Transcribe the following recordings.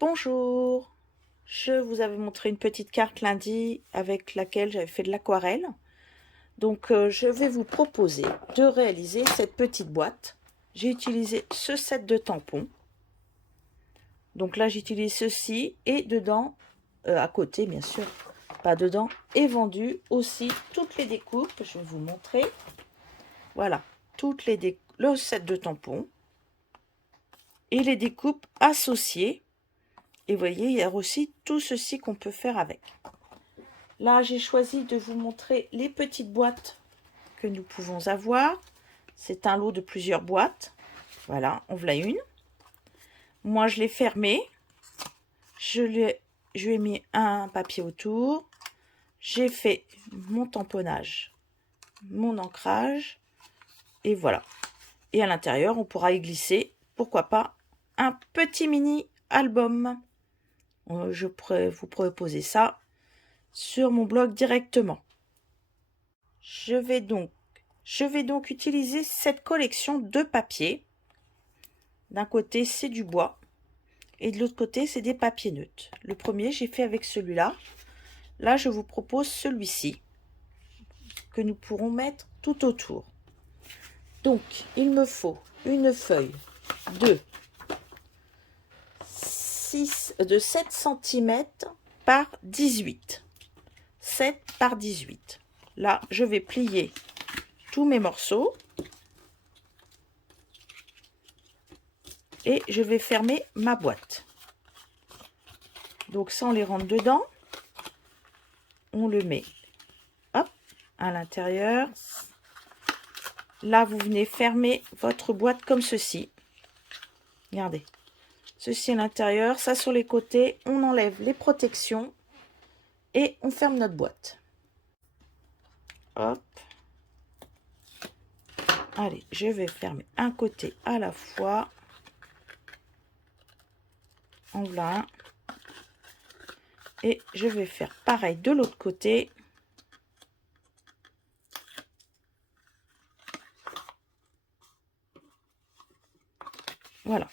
Bonjour, je vous avais montré une petite carte lundi avec laquelle j'avais fait de l'aquarelle. Donc je vais vous proposer de réaliser cette petite boîte. J'ai utilisé ce set de tampons. Donc là j'utilise ceci et dedans, à côté bien sûr, pas dedans, est vendu aussi toutes les découpes. Je vais vous montrer. Voilà, le set de tampons et les découpes associées. Et vous voyez, il y a aussi tout ceci qu'on peut faire avec. Là, j'ai choisi de vous montrer les petites boîtes que nous pouvons avoir. C'est un lot de plusieurs boîtes. Voilà, en voilà une. Moi, je l'ai fermée. Je lui ai mis un papier autour. J'ai fait mon tamponnage, mon ancrage. Et voilà. Et à l'intérieur, on pourra y glisser, pourquoi pas, un petit mini album. Je pourrais vous proposer ça sur mon blog directement. Je vais donc utiliser cette collection de papier. D'un côté, c'est du bois et de l'autre côté, c'est des papiers neutres. Le premier, j'ai fait avec celui-là. Là, je vous propose celui-ci que nous pourrons mettre tout autour. Donc, il me faut une feuille de 7 cm par 18. 7 par 18. Là, je vais plier tous mes morceaux et je vais fermer ma boîte. Donc ça, on les rentre dedans, on le met hop à l'intérieur. Là, vous venez fermer votre boîte comme ceci. Regardez, ceci à l'intérieur, ça sur les côtés. On enlève les protections et on ferme notre boîte. Hop. Allez, je vais fermer un côté à la fois. En voilà un. Et je vais faire pareil de l'autre côté. Voilà.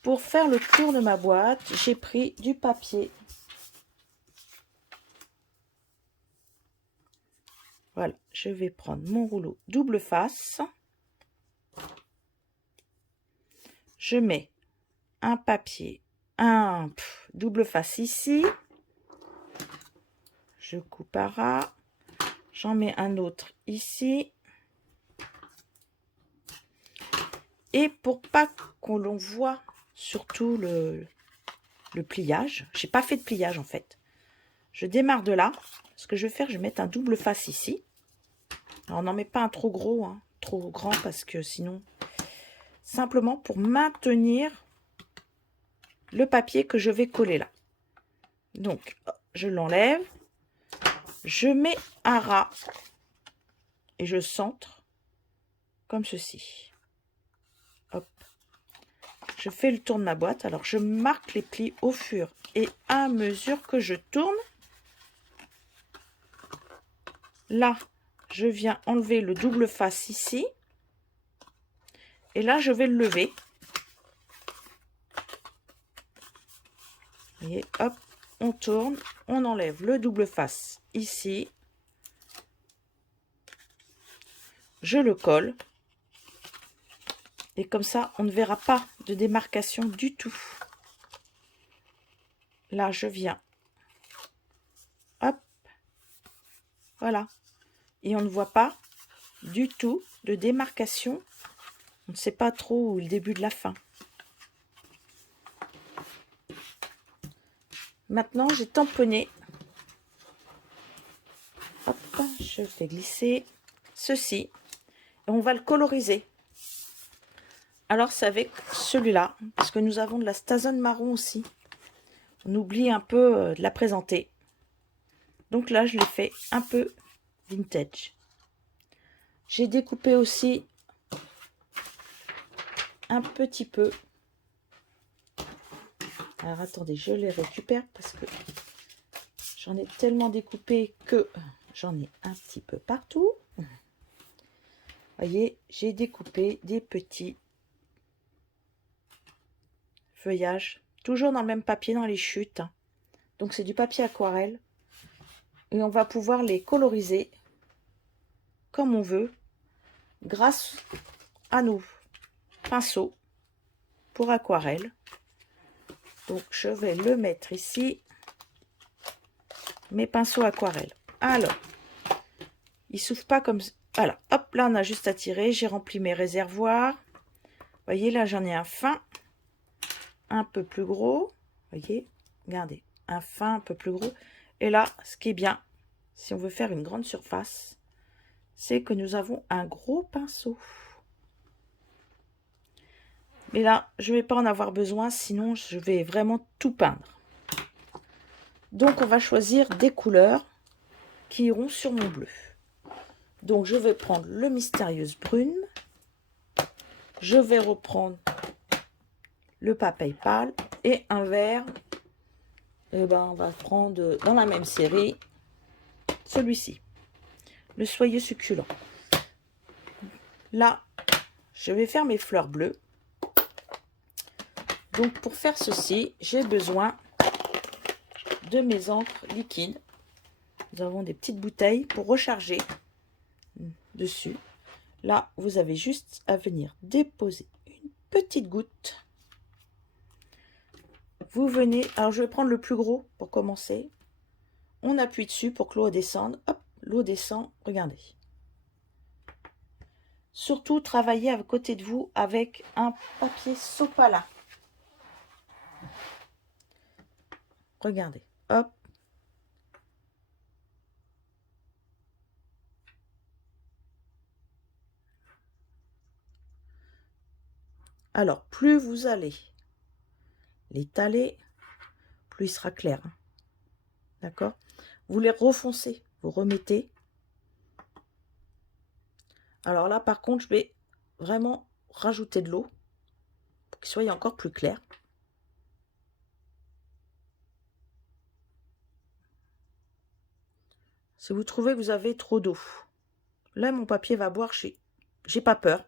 Pour faire le tour de ma boîte, j'ai pris du papier. Voilà, je vais prendre mon rouleau double face. Je mets un papier, double face ici. Je coupe à ras. J'en mets un autre ici. Et pour pas qu'on l'on voit surtout le pliage, j'ai pas fait de pliage en fait. Je démarre de là. Ce que je vais faire, je vais mettre un double face ici. Alors, on n'en met pas un trop gros, hein, trop grand parce que sinon... Simplement pour maintenir le papier que je vais coller là. Donc, je l'enlève. Je mets à ras. Et je centre comme ceci. Hop. Je fais le tour de ma boîte. Alors, je marque les plis au fur et à mesure que je tourne. Là, je viens enlever le double face ici. Et là, je vais le lever. Vous voyez, hop, on tourne, on enlève le double face ici. Je le colle. Et comme ça, on ne verra pas de démarcation du tout. Là, je viens. Hop. Voilà. Et on ne voit pas du tout de démarcation. On ne sait pas trop où est le début de la fin. Maintenant, j'ai tamponné. Hop, je fais glisser ceci. Et on va le coloriser. Alors, c'est avec celui-là, parce que nous avons de la Stazone marron aussi. On oublie un peu de la présenter. Donc là, je l'ai fait un peu vintage. J'ai découpé aussi un petit peu. Alors, attendez, je les récupère parce que j'en ai tellement découpé que j'en ai un petit peu partout. Vous voyez, j'ai découpé des petits feuillage. Toujours dans le même papier, dans les chutes. Donc c'est du papier aquarelle. Et on va pouvoir les coloriser comme on veut grâce à nos pinceaux pour aquarelle. Donc je vais le mettre ici. Mes pinceaux aquarelle. Alors, il souffle pas comme... Voilà, hop, là on a juste à tirer. J'ai rempli mes réservoirs. Vous voyez, là j'en ai un fin, un peu plus gros. Vous voyez, regardez, un fin, un peu plus gros. Et là, ce qui est bien, si on veut faire une grande surface, c'est que nous avons un gros pinceau. Mais là, je ne vais pas en avoir besoin, sinon je vais vraiment tout peindre. Donc on va choisir des couleurs qui iront sur mon bleu. Donc je vais prendre le Mystérieuse Brune. Je vais reprendre le Papaye Pâle et un vert. Et ben on va prendre dans la même série celui-ci, le Soyeux Succulent. Là, je vais faire mes fleurs bleues. Donc pour faire ceci, j'ai besoin de mes encres liquides. Nous avons des petites bouteilles pour recharger dessus. Là, vous avez juste à venir déposer une petite goutte. Vous venez, alors je vais prendre le plus gros pour commencer. On appuie dessus pour que l'eau descende. Hop, l'eau descend, regardez. Surtout, travaillez à côté de vous avec un papier sopalin. Regardez, hop. Alors, plus vous allez l'étaler, plus il sera clair. Hein. D'accord? Vous les refoncez, vous remettez. Alors là, par contre, je vais vraiment rajouter de l'eau pour qu'il soit encore plus clair. Si vous trouvez que vous avez trop d'eau, là, mon papier va boire chez... J'ai pas peur,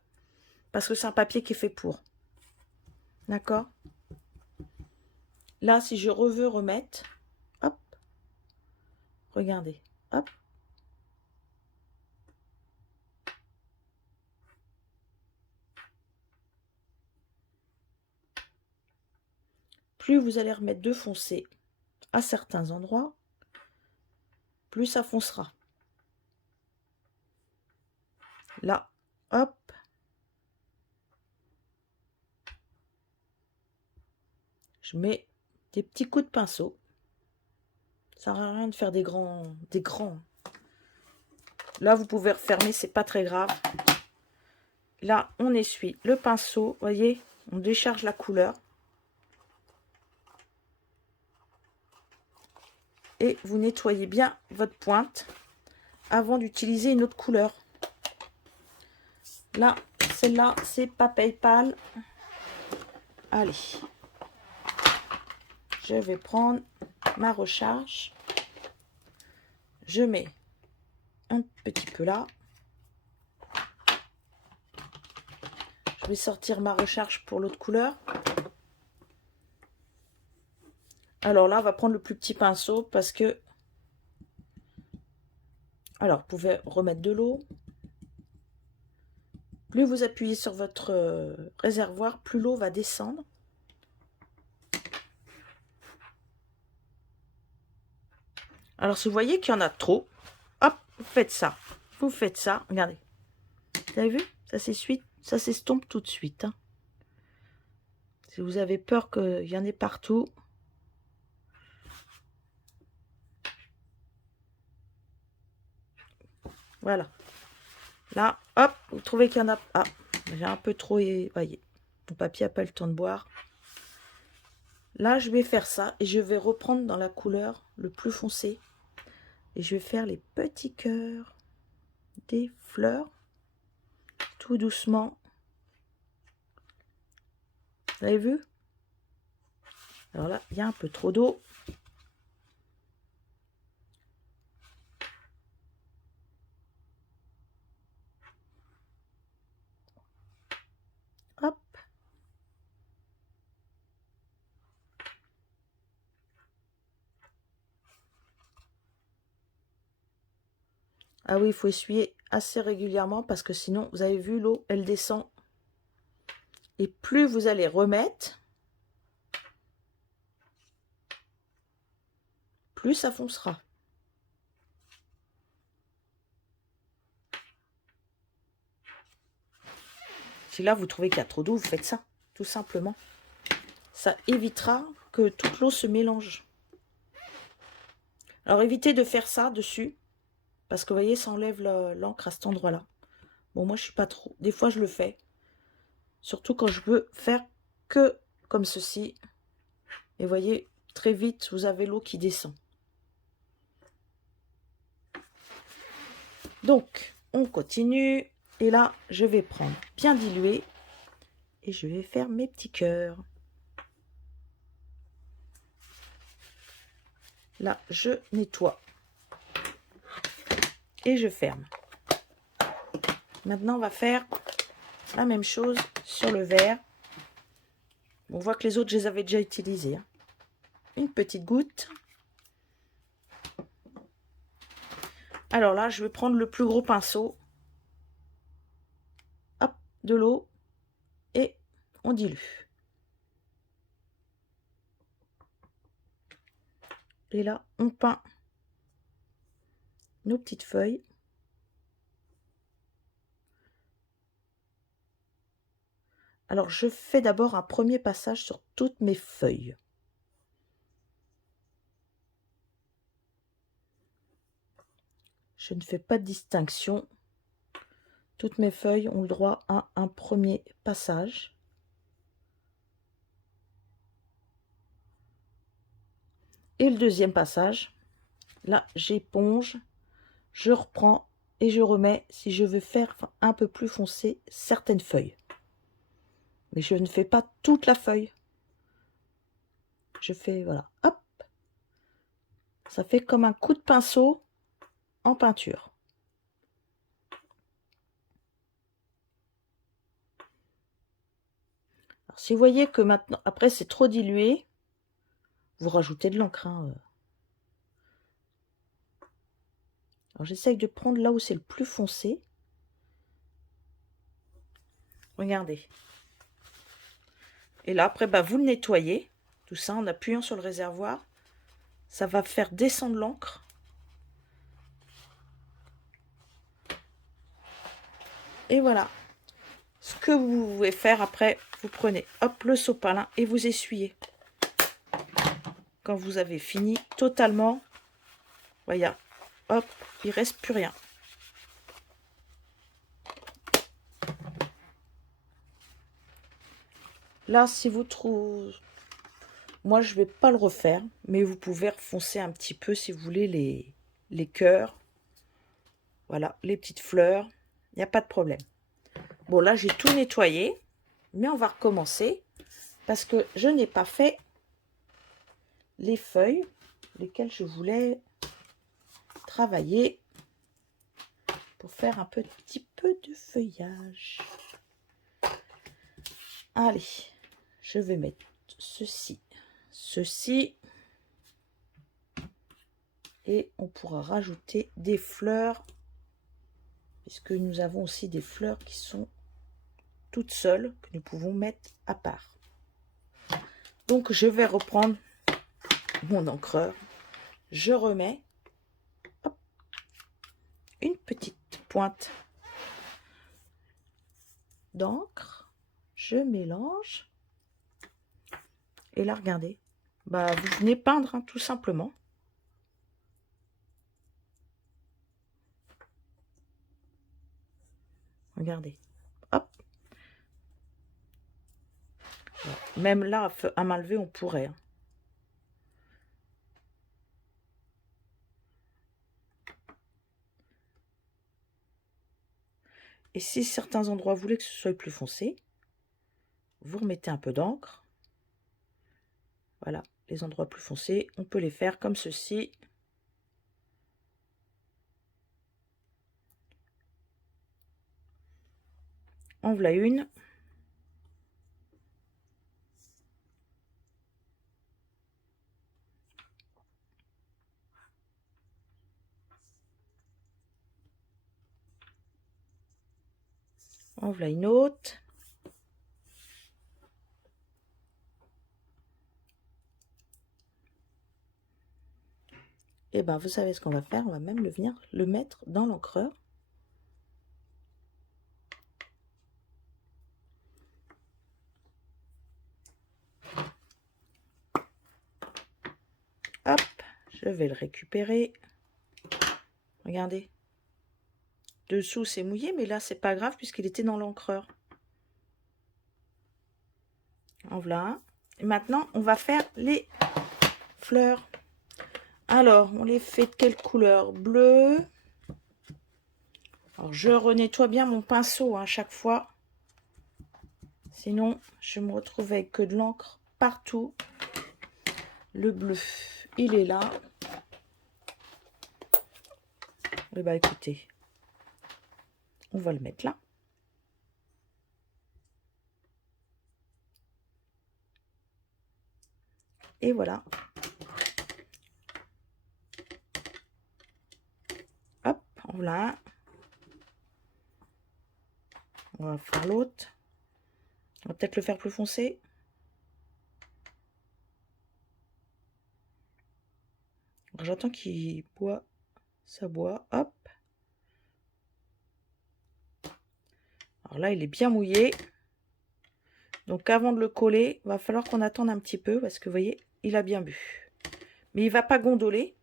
parce que c'est un papier qui est fait pour. D'accord? Là, si je veux remettre, hop, regardez, hop. Plus vous allez remettre de foncé à certains endroits, plus ça foncera. Là, hop. Je mets des petits coups de pinceau. Ça ne sert à rien de faire des grands. Là, vous pouvez refermer, c'est pas très grave. Là, on essuie le pinceau. Voyez, on décharge la couleur. Et vous nettoyez bien votre pointe avant d'utiliser une autre couleur. Là, celle-là, c'est Papaye Pâle. Allez. Je vais prendre ma recharge. Je mets un petit peu là. Je vais sortir ma recharge pour l'autre couleur. Alors là, on va prendre le plus petit pinceau parce que... Alors, vous pouvez remettre de l'eau. Plus vous appuyez sur votre réservoir, plus l'eau va descendre. Alors, si vous voyez qu'il y en a trop, hop, vous faites ça. Vous faites ça, regardez. Vous avez vu? Ça s'estompe tout de suite. Hein. Si vous avez peur qu'il y en ait partout. Voilà. Là, hop, vous trouvez qu'il y en a... Ah, j'ai un peu trop... Voyez, mon papier n'a pas le temps de boire. Là, je vais faire ça et je vais reprendre dans la couleur le plus foncé. Et je vais faire les petits cœurs des fleurs. Tout doucement. Vous avez vu? Alors là, il y a un peu trop d'eau. Hop. Ah oui, il faut essuyer assez régulièrement parce que sinon, vous avez vu, l'eau, elle descend. Et plus vous allez remettre, plus ça foncera. Si là, vous trouvez qu'il y a trop d'eau, vous faites ça, tout simplement. Ça évitera que toute l'eau se mélange. Alors, évitez de faire ça dessus, parce que, vous voyez, ça enlève l'encre à cet endroit-là. Bon, moi, je suis pas trop. Des fois, je le fais. Surtout quand je veux faire que comme ceci. Et vous voyez, très vite, vous avez l'eau qui descend. Donc, on continue. Et là, je vais prendre bien dilué. Et je vais faire mes petits cœurs. Là, je nettoie. Et je ferme. Maintenant, on va faire la même chose sur le verre. On voit que les autres, je les avais déjà utilisés. Une petite goutte. Alors là, je vais prendre le plus gros pinceau. Hop, de l'eau. Et on dilue. Et là, on peint nos petites feuilles. Alors, je fais d'abord un premier passage sur toutes mes feuilles. Je ne fais pas de distinction. Toutes mes feuilles ont le droit à un premier passage. Et le deuxième passage, là, j'éponge, je reprends et je remets si je veux faire un peu plus foncé certaines feuilles. Mais je ne fais pas toute la feuille. Je fais, voilà, hop. Ça fait comme un coup de pinceau en peinture. Alors, si vous voyez que maintenant, après c'est trop dilué, vous rajoutez de l'encre. Alors j'essaye de prendre là où c'est le plus foncé. Regardez. Et là, après, bah, vous le nettoyez. Tout ça en appuyant sur le réservoir. Ça va faire descendre l'encre. Et voilà. Ce que vous pouvez faire après, vous prenez hop le sopalin et vous essuyez. Quand vous avez fini totalement, voyez, hop, il reste plus rien. Là, si vous trouvez... Moi, je vais pas le refaire, mais vous pouvez refoncer un petit peu si vous voulez les cœurs. Voilà, les petites fleurs. Il n'y a pas de problème. Bon, là, j'ai tout nettoyé, mais on va recommencer parce que je n'ai pas fait les feuilles lesquelles je voulais travailler pour faire un petit peu de feuillage. Allez, je vais mettre ceci, et on pourra rajouter des fleurs puisque nous avons aussi des fleurs qui sont toutes seules que nous pouvons mettre à part. Donc je vais reprendre mon encreur, je remets hop, une petite pointe d'encre, je mélange et là regardez, bah vous venez peindre tout simplement. Regardez, hop. Même là à main levée on pourrait. Et si certains endroits voulaient que ce soit plus foncé, vous remettez un peu d'encre. Voilà, les endroits plus foncés, on peut les faire comme ceci. En voilà une. En voilà une autre. Et ben vous savez ce qu'on va faire, on va même venir le mettre dans l'encreur. Hop, je vais le récupérer. Regardez. Dessous c'est mouillé, mais là c'est pas grave puisqu'il était dans l'encreur. En voilà un. Et maintenant on va faire les fleurs. Alors on les fait de quelle couleur? Bleu. Alors je renettoie bien mon pinceau à chaque fois. Sinon je me retrouve avec que de l'encre partout. Le bleu, il est là. Et bah écoutez, on va le mettre là. Et voilà. Hop, voilà. On va faire l'autre. On va peut-être le faire plus foncé. J'attends qu'il boit. Ça boit. Hop. Alors là, il est bien mouillé. Donc avant de le coller, il va falloir qu'on attende un petit peu parce que vous voyez, il a bien bu. Mais il ne va pas gondoler.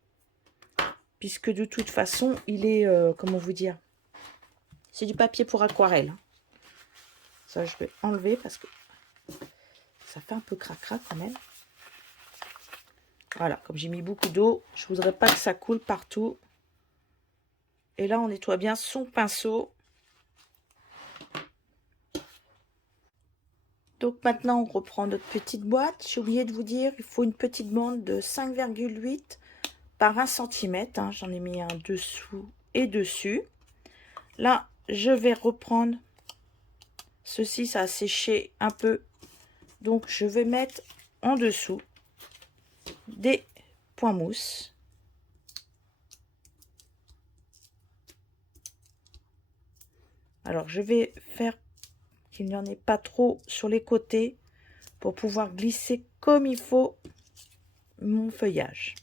Puisque de toute façon, il est, comment vous dire, c'est du papier pour aquarelle. Ça, je vais enlever parce que ça fait un peu cracra quand même. Voilà, comme j'ai mis beaucoup d'eau, je voudrais pas que ça coule partout. Et là, on nettoie bien son pinceau. Donc maintenant, on reprend notre petite boîte. J'ai oublié de vous dire, il faut une petite bande de 5,8 par 1 cm. Hein. J'en ai mis un dessous et dessus. Là, je vais reprendre ceci, ça a séché un peu. Donc, je vais mettre en dessous des points mousse. Alors, je vais faire qu'il n'y en ait pas trop sur les côtés pour pouvoir glisser comme il faut mon feuillage.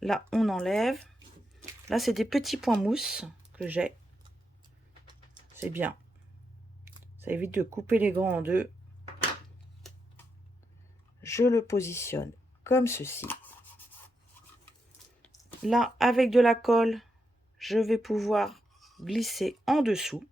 Là, on enlève. Là, c'est des petits points mousse que j'ai. C'est bien. Ça évite de couper les grands en deux. Je le positionne comme ceci. Là, avec de la colle, je vais pouvoir glisser en dessous.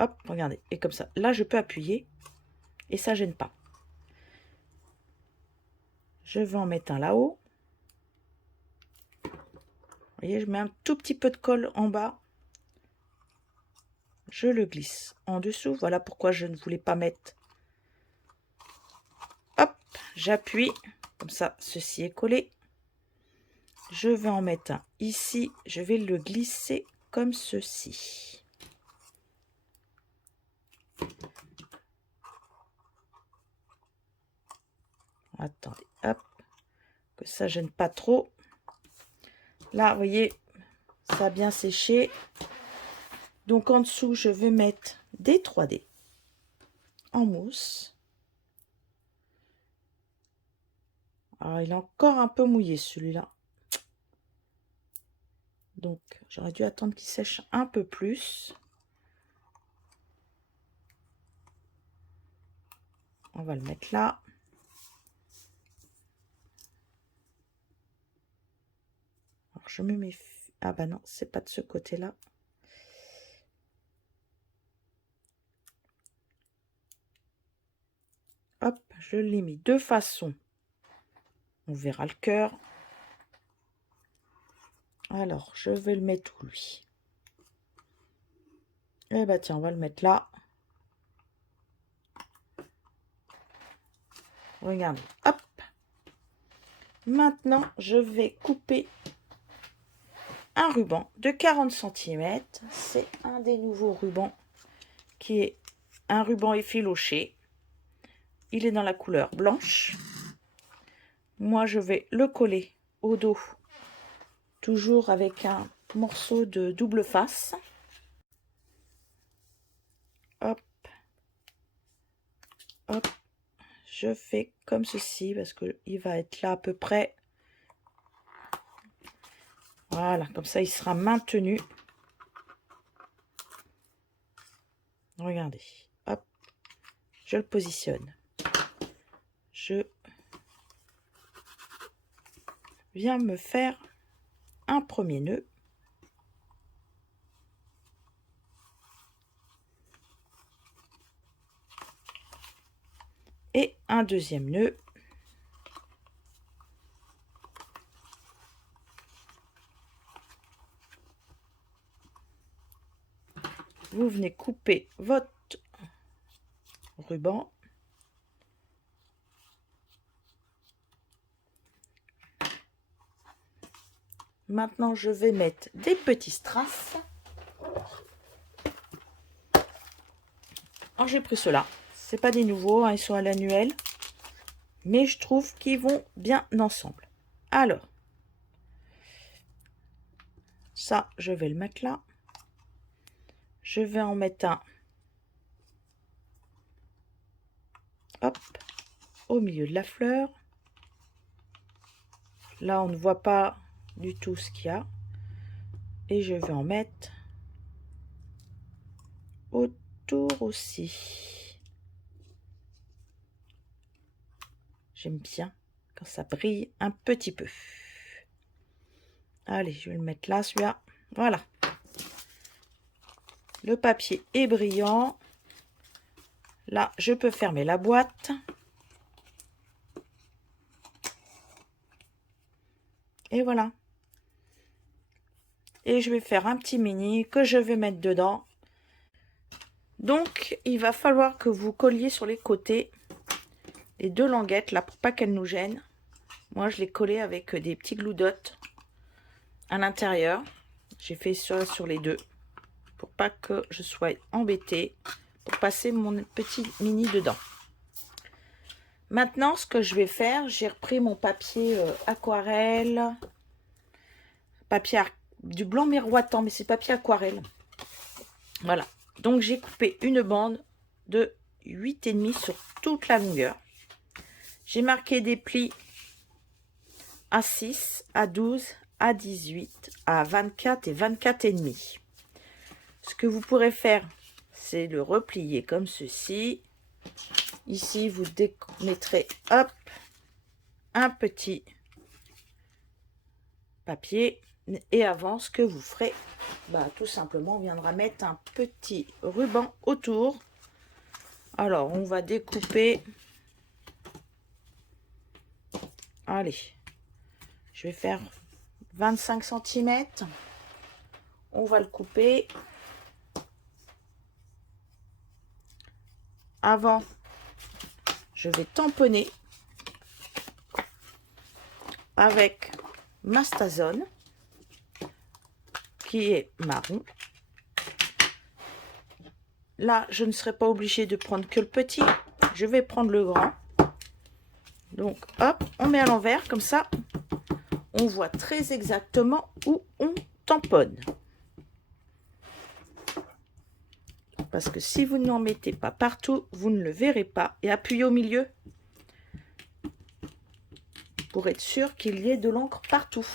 Hop, regardez. Et comme ça, là, je peux appuyer. Et ça gêne pas. Je vais en mettre un là-haut. Vous voyez, je mets un tout petit peu de colle en bas. Je le glisse en dessous. Voilà pourquoi je ne voulais pas mettre. Hop, j'appuie. Comme ça, ceci est collé. Je vais en mettre un ici. Je vais le glisser comme ceci. Attendez, hop. Que ça gêne pas trop. Là, vous voyez, ça a bien séché. Donc, en dessous, je vais mettre des 3D en mousse. Alors, il est encore un peu mouillé, celui-là. Donc, j'aurais dû attendre qu'il sèche un peu plus. On va le mettre là. Alors, je me mets... Ah bah non, c'est pas de ce côté-là. Hop, je l'ai mis de façon. On verra le cœur. Alors, je vais le mettre où, lui? Eh bah tiens, on va le mettre là. Regardez, hop. Maintenant, je vais couper un ruban de 40 cm. C'est un des nouveaux rubans qui est un ruban effiloché. Il est dans la couleur blanche. moi je vais le coller au dos, toujours avec un morceau de double face. Hop, hop, je fais comme ceci parce que il va être là à peu près. Voilà, comme ça il sera maintenu. Regardez, hop, je le positionne. Je viens me faire un premier nœud. Et un deuxième nœud. Vous venez couper votre ruban. Maintenant, je vais mettre des petits strass. Alors, j'ai pris ceux-là. C'est pas des nouveaux, hein, ils sont à l'annuel. Mais je trouve qu'ils vont bien ensemble. Alors, ça, je vais le mettre là. Je vais en mettre un. Hop, au milieu de la fleur. Là, on ne voit pas du tout ce qu'il y a. Et je vais en mettre autour aussi. J'aime bien quand ça brille un petit peu. Allez, je vais le mettre là, celui-là. Voilà. Le papier est brillant. Là, je peux fermer la boîte. Et voilà. Et je vais faire un petit mini que je vais mettre dedans. Donc, il va falloir que vous colliez sur les côtés les deux languettes, là, pour pas qu'elles nous gênent. Moi, je l'ai collé avec des petits glue dots à l'intérieur. J'ai fait ça sur les deux, pour pas que je sois embêtée, pour passer mon petit mini dedans. Maintenant, ce que je vais faire, j'ai repris mon papier aquarelle, papier du blanc miroitant, mais c'est papier aquarelle. Voilà. Donc, j'ai coupé une bande de 8,5 sur toute la longueur. J'ai marqué des plis à 6, à 12, à 18, à 24 et 24,5. Ce que vous pourrez faire, c'est le replier comme ceci. Ici, vous mettrez, hop, un petit papier. Et avant, ce que vous ferez, bah, tout simplement, on viendra mettre un petit ruban autour. Alors, on va découper. Allez, je vais faire 25 cm. On va le couper. Avant, je vais tamponner avec Mastazone, qui est marron. Là, je ne serai pas obligée de prendre que le petit. Je vais prendre le grand. Donc, hop, on met à l'envers, comme ça, on voit très exactement où on tamponne. Parce que si vous n'en mettez pas partout, vous ne le verrez pas. Et appuyez au milieu pour être sûr qu'il y ait de l'encre partout.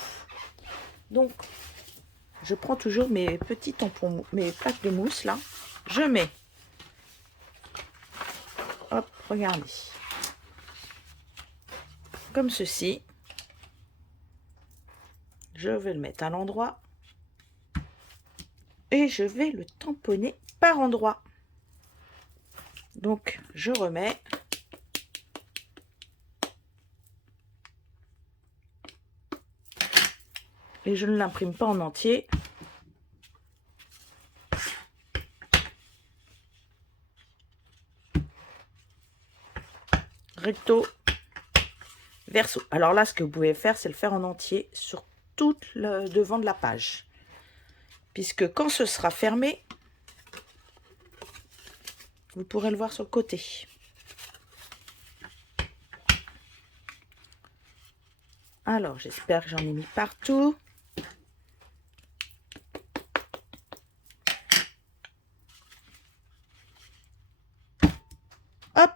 Donc, je prends toujours mes petits tampons, mes plaques de mousse là. Je mets, hop, regardez, comme ceci. Je vais le mettre à l'endroit et je vais le tamponner par endroit. Donc, je remets. Et je ne l'imprime pas en entier. Recto, verso. Alors là, ce que vous pouvez faire, c'est le faire en entier sur tout le devant de la page. Puisque quand ce sera fermé, vous pourrez le voir sur le côté. Alors, j'espère que j'en ai mis partout. Hop.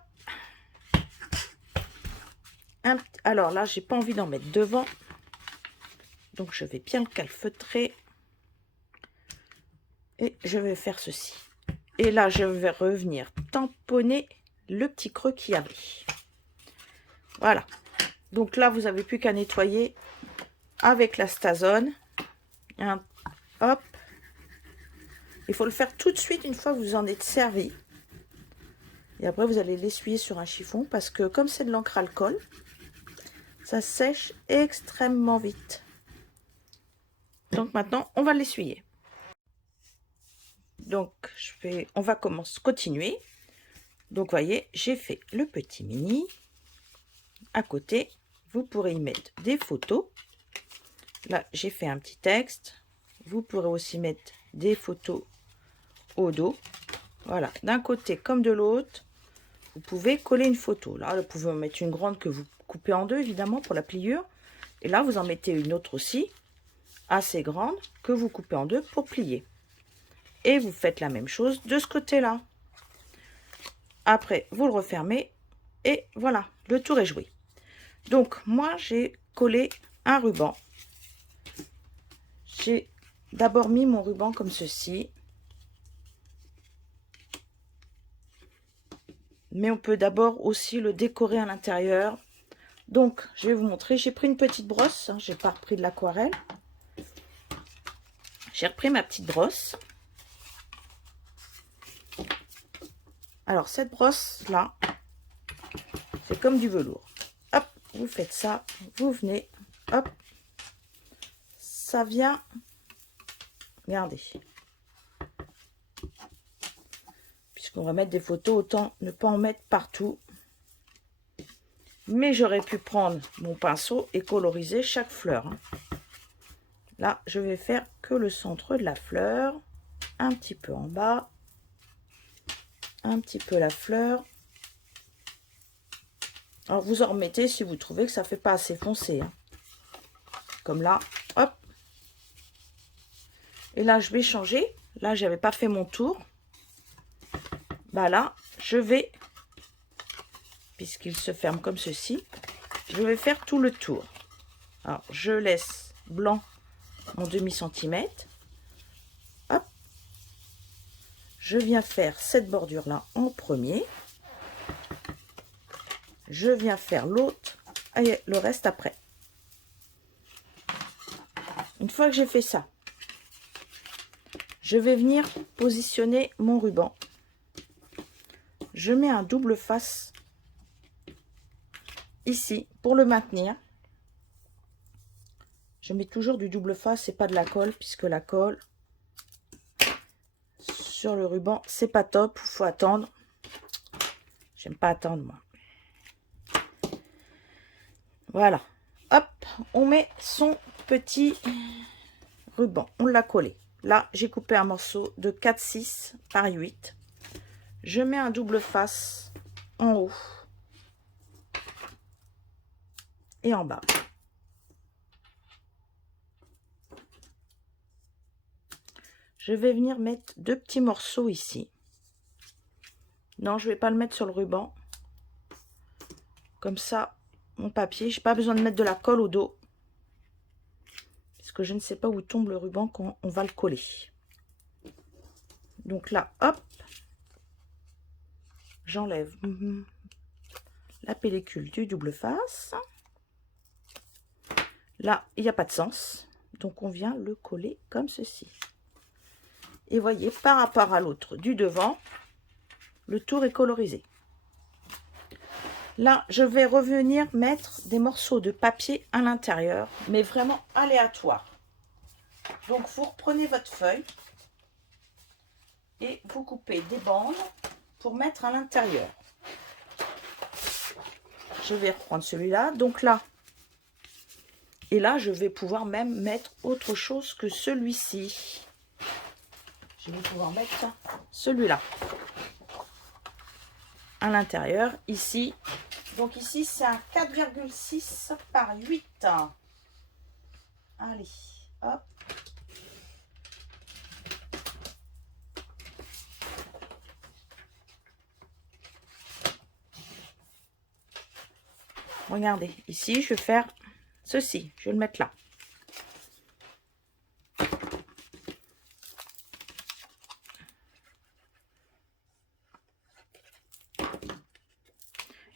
Alors là, j'ai pas envie d'en mettre devant. Donc, je vais bien le calfeutrer. Et je vais faire ceci. Et là, je vais revenir tamponner le petit creux qu'il y avait. Voilà. Donc là, vous n'avez plus qu'à nettoyer avec la Stazone. Hop. Il faut le faire tout de suite une fois que vous en êtes servi. Et après, vous allez l'essuyer sur un chiffon parce que comme c'est de l'encre alcool, ça sèche extrêmement vite. Donc maintenant, on va l'essuyer. Donc, on va continuer. Donc, voyez, j'ai fait le petit mini. À côté, vous pourrez y mettre des photos. Là, j'ai fait un petit texte. Vous pourrez aussi mettre des photos au dos. Voilà, d'un côté comme de l'autre, vous pouvez coller une photo. Là, vous pouvez en mettre une grande que vous coupez en deux, évidemment, pour la pliure. Et là, vous en mettez une autre aussi, assez grande, que vous coupez en deux pour plier. Et vous faites la même chose de ce côté-là. Après, vous le refermez et voilà, le tour est joué. Donc, moi, j'ai collé un ruban. J'ai d'abord mis mon ruban comme ceci. Mais on peut d'abord aussi le décorer à l'intérieur. Donc, je vais vous montrer. J'ai pris une petite brosse. Hein, j'ai pas repris de l'aquarelle. J'ai repris ma petite brosse. Alors, cette brosse-là, c'est comme du velours. Hop, vous faites ça. Vous venez. Hop. Ça vient. Regardez. Puisqu'on va mettre des photos, autant ne pas en mettre partout. Mais j'aurais pu prendre mon pinceau et coloriser chaque fleur. Hein. Là, je vais faire que le centre de la fleur. Un petit peu en bas. Un petit peu la fleur. Alors, vous en remettez si vous trouvez que ça ne fait pas assez foncé. Hein. Comme là, hop. Et là, je vais changer. Là, j'avais pas fait mon tour. Bah là, je vais, puisqu'il se ferme comme ceci, je vais faire tout le tour. Alors, je laisse blanc mon demi-centimètre. Hop. Je viens faire cette bordure-là en premier. Je viens faire l'autre et le reste après. Une fois que j'ai fait ça, je vais venir positionner mon ruban. Je mets un double face ici pour le maintenir. Je mets toujours du double face et pas de la colle, puisque la colle sur le ruban, c'est pas top, il faut attendre. J'aime pas attendre, moi. Voilà. Hop, on met son petit ruban. On l'a collé. Là, j'ai coupé un morceau de 4,6 par 8. Je mets un double face en haut et en bas. Je vais venir mettre deux petits morceaux ici. Non, je ne vais pas le mettre sur le ruban. Comme ça, mon papier, je n'ai pas besoin de mettre de la colle au dos. Parce que je ne sais pas où tombe le ruban quand on va le coller. Donc là, hop. J'enlève la pellicule du double face. Là, il n'y a pas de sens. Donc, on vient le coller comme ceci. Et voyez, par rapport à l'autre du devant, le tour est colorisé. Là, je vais revenir mettre des morceaux de papier à l'intérieur, mais vraiment aléatoire. Donc, vous reprenez votre feuille et vous coupez des bandes pour mettre à l'intérieur. Je vais reprendre celui-là. Donc là, et là, je vais pouvoir même mettre autre chose que celui-ci. Je vais pouvoir mettre celui-là à l'intérieur, ici. Donc ici, c'est un 4,6 par 8. Allez, hop. Regardez, ici, je vais faire ceci. Je vais le mettre là.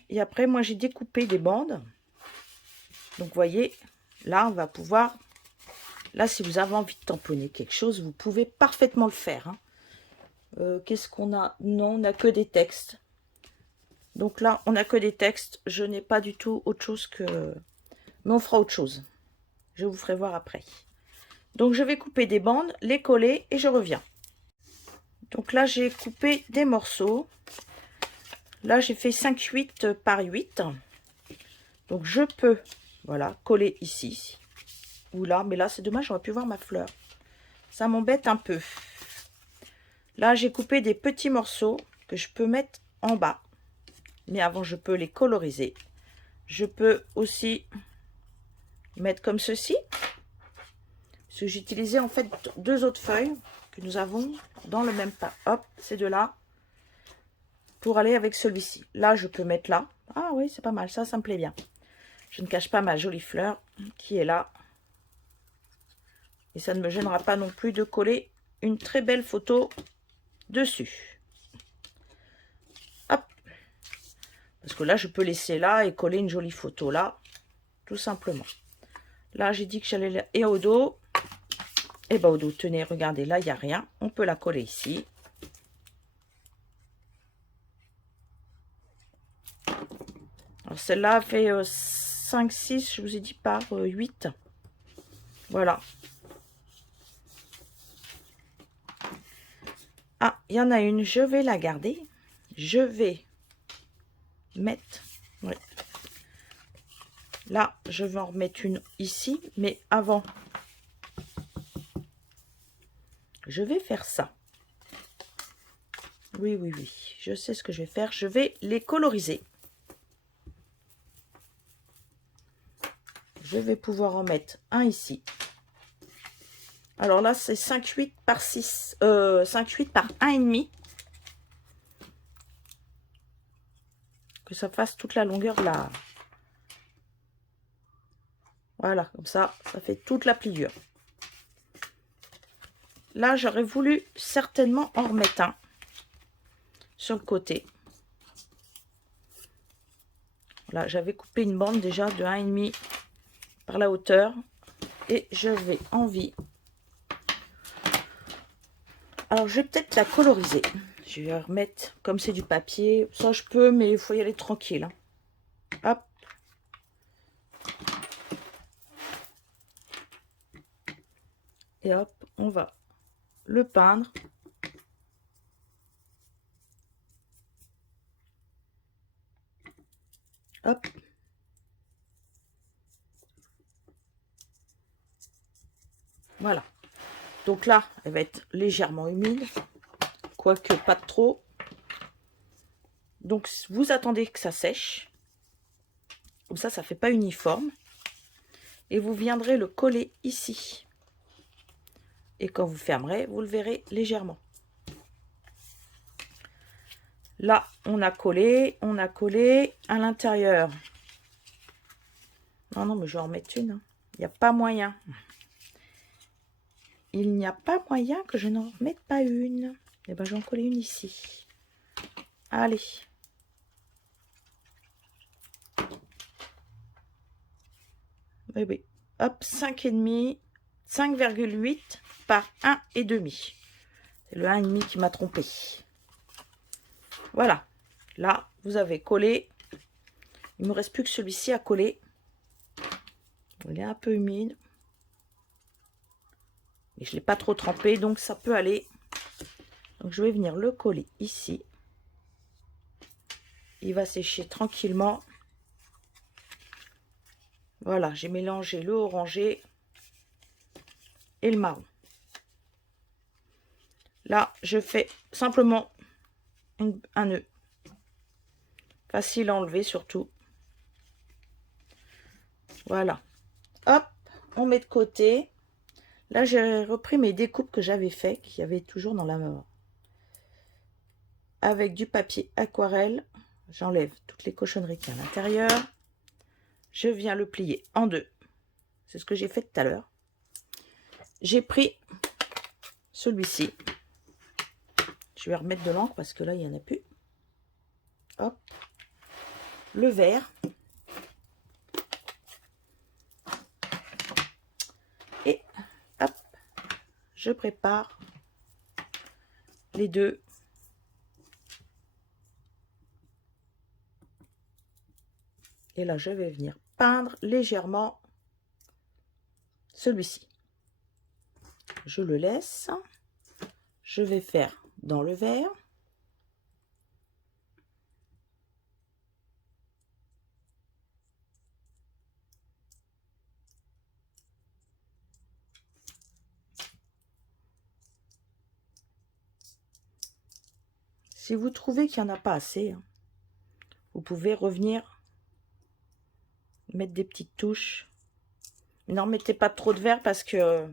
Et après, moi, j'ai découpé des bandes. Donc, vous voyez, là, on va pouvoir... Là, si vous avez envie de tamponner quelque chose, vous pouvez parfaitement le faire. Hein. Qu'est-ce qu'on a? Non, on n'a que des textes. Donc là, on n'a que des textes. Je n'ai pas du tout autre chose que... Mais on fera autre chose. Je vous ferai voir après. Donc, je vais couper des bandes, les coller et je reviens. Donc là, j'ai coupé des morceaux. Là, j'ai fait 5,8 par 8. Donc, je peux, voilà, coller ici. Ou là, mais là, c'est dommage, j'aurais pu voir ma fleur. Ça m'embête un peu. Là, j'ai coupé des petits morceaux que je peux mettre en bas. Mais avant, je peux les coloriser. Je peux aussi mettre comme ceci. Parce que j'ai utilisé en fait 2 autres feuilles que nous avons dans le même tas. Hop, ces deux-là. Pour aller avec celui-ci. Là, je peux mettre là. Ah oui, c'est pas mal. Ça me plaît bien. Je ne cache pas ma jolie fleur qui est là. Et ça ne me gênera pas non plus de coller une très belle photo dessus. Hop. Parce que là, je peux laisser là et coller une jolie photo là. Tout simplement. Là, j'ai dit que j'allais... Et au dos. Et bien au dos, tenez, regardez, là, il n'y a rien. On peut la coller ici. Alors, celle-là fait 5, 6, je vous ai dit, par 8. Voilà. Ah, il y en a une, je vais la garder. Je vais mettre... Ouais. Là, je vais en remettre une ici. Mais avant, je vais faire ça. Oui, oui, oui. Je sais ce que je vais faire. Je vais les coloriser. Je vais pouvoir en mettre un ici. Alors là, c'est 5,8 par 6. 5,8 par 1,5. Que ça fasse toute la longueur de la... Voilà, comme ça, ça fait toute la pliure. Là, j'aurais voulu certainement en remettre un sur le côté. Là, j'avais coupé une bande déjà de 1,5 par la hauteur. Et je vais envie. Alors, je vais peut-être la coloriser. Je vais remettre, comme c'est du papier. Ça, je peux, mais il faut y aller tranquille. Hein. Hop. Et hop, on va le peindre. Hop. Voilà. Donc là, elle va être légèrement humide. Quoique pas trop. Donc, vous attendez que ça sèche. Comme ça ne fait pas uniforme. Et vous viendrez le coller ici. Et quand vous fermerez, vous le verrez légèrement. Là, on a collé à l'intérieur. Non, non, mais je vais en remettre une. Hein. Il n'y a pas moyen. Il n'y a pas moyen que je n'en remette pas une. Et bien, je vais en coller une ici. Allez. Oui, oui. Hop, 5,5. 5,8 par 1,5. C'est le 1,5 qui m'a trompé. Voilà. Là, vous avez collé. Il ne me reste plus que celui-ci à coller. Il est un peu humide. Et je ne l'ai pas trop trempé, donc ça peut aller. Donc je vais venir le coller ici. Il va sécher tranquillement. Voilà, j'ai mélangé le orangé et le marron. Là, je fais simplement un nœud. Facile à enlever surtout. Voilà. Hop. on met de côté. Là, j'ai repris mes découpes que j'avais fait, qu'il y avait toujours dans la avec du papier aquarelle. J'enlève toutes les cochonneries qu'il y a à l'intérieur. Je viens le plier en deux. C'est ce que j'ai fait tout à l'heure. J'ai pris celui-ci. Je vais remettre de l'encre parce que là, il n'y en a plus. Hop. Le vert. Et hop, je prépare les deux. Et là, je vais venir peindre légèrement celui-ci. Je le laisse. Je vais faire dans le vert. Si vous trouvez qu'il n'y en a pas assez, vous pouvez revenir mettre des petites touches. N'en mettez pas trop de vert parce que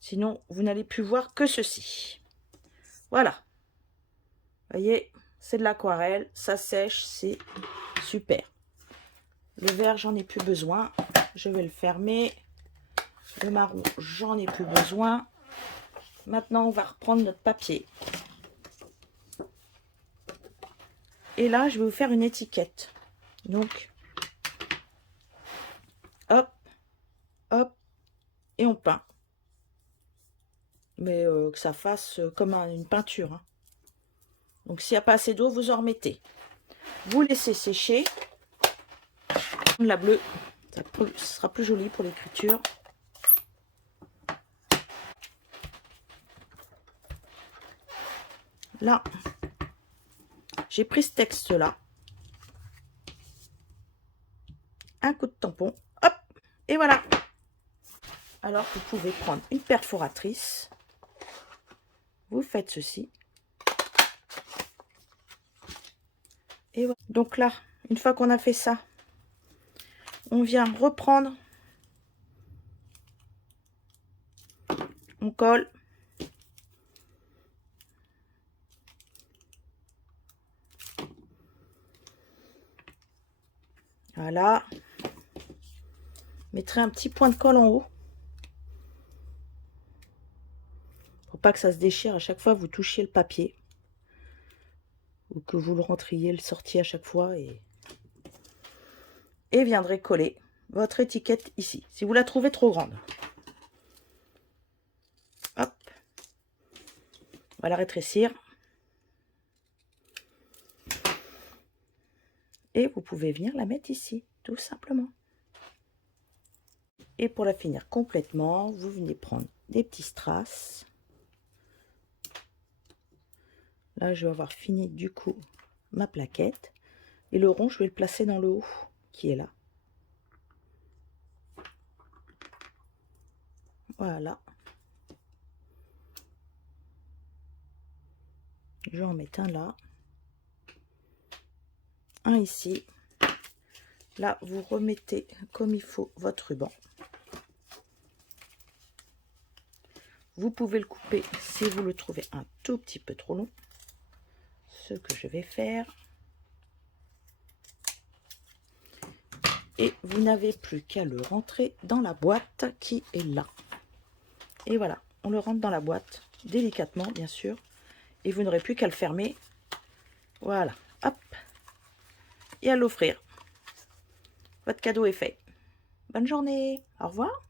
sinon vous n'allez plus voir que ceci. Voilà. Vous voyez, c'est de l'aquarelle, ça sèche, c'est super. Le vert, j'en ai plus besoin. Je vais le fermer. Le marron, j'en ai plus besoin. Maintenant, on va reprendre notre papier. Et là, je vais vous faire une étiquette. Donc, hop, hop, et on peint. Mais que ça fasse comme une peinture. Hein. Donc, s'il n'y a pas assez d'eau, vous en remettez. Vous laissez sécher. La bleue, ça sera plus joli pour l'écriture. Là, j'ai pris ce texte-là. Un coup de tampon. Hop, et voilà. Alors, vous pouvez prendre une perforatrice. Vous faites ceci. Et voilà. Donc là, une fois qu'on a fait ça, on vient reprendre. On colle. Voilà. Mettrai un petit point de colle en haut. Pour pas que ça se déchire à chaque fois vous touchiez le papier. Ou que vous le rentriez, le sortiez à chaque fois. Et viendrez coller votre étiquette ici. Si vous la trouvez trop grande. Hop. On va la rétrécir. Et vous pouvez venir la mettre ici, tout simplement. Et pour la finir complètement, vous venez prendre des petits strass. Là, je vais avoir fini du coup ma plaquette. Et le rond, je vais le placer dans le haut, qui est là. Voilà. Je vais en mettre un là. Un ici. Là, vous remettez comme il faut votre ruban. Vous pouvez le couper si vous le trouvez un tout petit peu trop long. Ce que je vais faire. Et vous n'avez plus qu'à le rentrer dans la boîte qui est là. Et voilà, on le rentre dans la boîte, délicatement bien sûr. Et vous n'aurez plus qu'à le fermer. Voilà, hop. Et à l'offrir. Votre cadeau est fait. Bonne journée, au revoir.